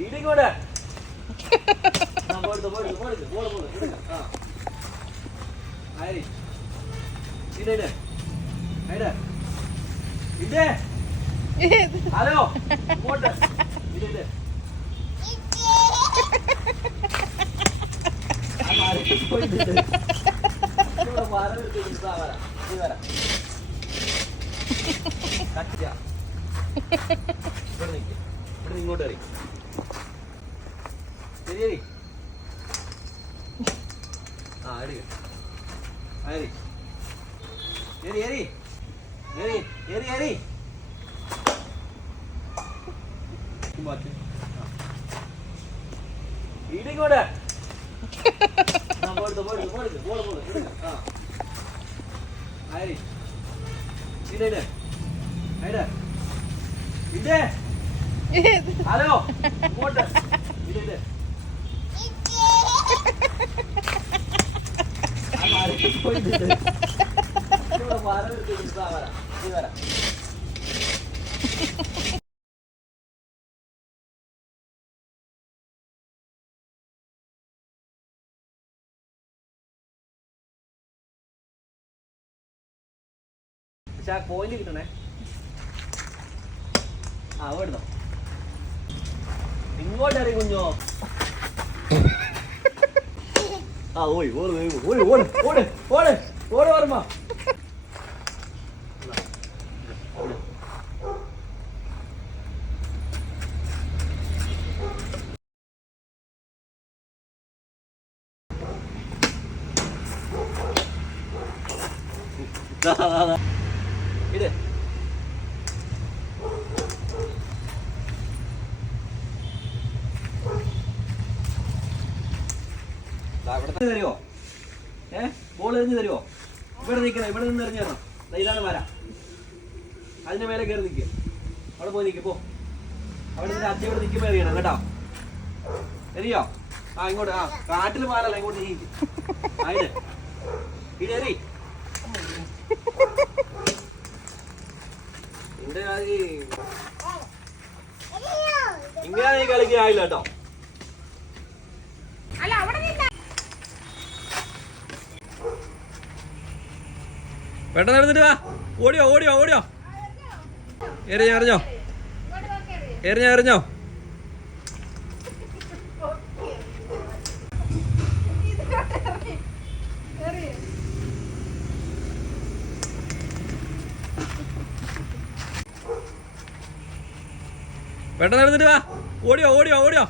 ഇടിങ്ങോടെ hello ഇങ്ങോട്ട് ഇത് ഇങ്ങോട്ട് കറി ശരി ആ അടി അരി എരി എരി എരി എരി എരി ഇടിങ്ങോട്ട് ഹലോ ഇങ്ങോട്ട് ഇത് പോയിന്റ് കിട്ടണേ ആ ഓടുന്നോ ഇങ്ങോട്ടറി കുഞ്ഞോ ആ ഓയ് ഓട് ഓട് ഓട് ഓട് ഓട് ഓട് വർമ്മ ഇട് ഇവിടെ തരുമോ ബോൾ എറിഞ്ഞ് തരുമോ ഇവിടെ നിൽക്കണം ഇവിടെ നിന്ന് എറിഞ്ഞു തരണം ഇതാണ് വര അതിന്റെ മേലെ കയറി നിൽക്കുക അവിടെ പോയി നിൽക്കും പോ അവിടെ നിന്ന് അച്ഛൻ ഇവിടെ നിൽക്കുമ്പോൾ എറിയണം കേട്ടോ എറിയോ ആ ഇങ്ങോട്ട് ആ കാട്ടിൽ മാറല്ല ഇങ്ങോട്ട് നീക്കി അതിന് ഇടറി ഇങ്ങനെ നീ കളിക്കായില്ല കേട്ടോ പെട്ടെന്ന് നടന്നിട്ട് വാ ഓടിയോ ഓടിയോ ഓടിയോ എറിഞ്ഞോ എറിഞ്ഞോ എറിഞ്ഞോ എറിഞ്ഞോ പെട്ടെന്ന് നടന്നിട്ട് വാ ഓടിയോ ഓടിയോ ഓടിയോ